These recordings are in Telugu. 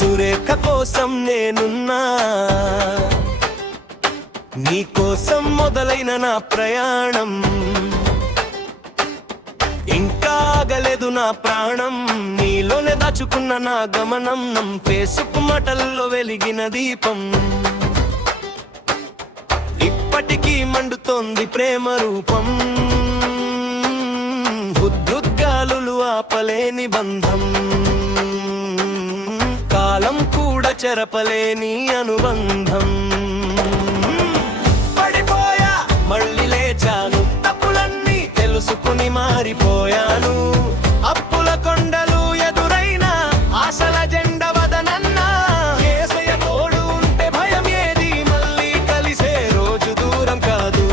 సురేఖ కోసం నేనున్నా, నీ కోసం మొదలైన నా ప్రయాణం, ఇంకా ఆగలేదు నా ప్రాణం, నీలోనే దాచుకున్న నా గమనం, ఫేసుకు మాటల్లో వెలిగిన దీపం, ఇప్పటికీ మండుతోంది ప్రేమ రూపం, హుద్దుద్గాలులు ఆపలేని బంధం, కాలం కూడా చెరపలేని అనుబంధం. పడిపోయా మళ్ళీ లేచాను, తప్పులన్నీ తెలుసుకుని మారిపోయాను, అప్పుల కొండలు ఎదురైనా ఆశల జెండ వదనన్నా, యేసయ్య తోడు ఉంటే భయం ఏది, మళ్ళీ కలిసే రోజు దూరం కాదు.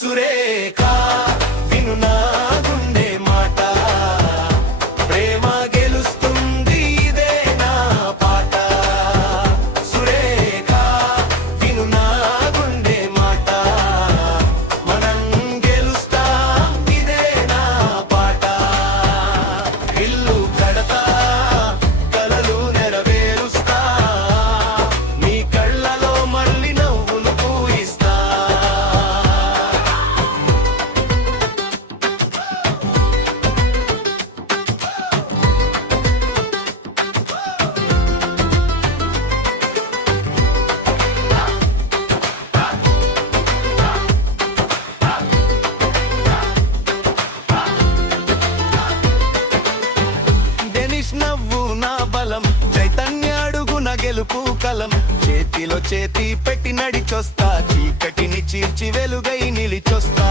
సురేఖ విను నా గుండె మాట, ప్రేమ గెలుస్తుంది ఇదే నా పాట. సురేఖ విను నా గుండె మాట, మనం గెలుస్తాం ఇదే నా పాట. ఇల్లు కడతా, కలలు నెరవేరుస్తా, నీ కళ్ళలో మళ్ళీ నవ్వులు పూయిస్తా. డెనిస్ నవ్వు నా బలం, చైతన్య అడుగున గెలుపు కలం, చేతిలో చేతి పెట్టి నడిచొస్తా, చీకటిని చీల్చి వెలుగై నిలిచొస్తా.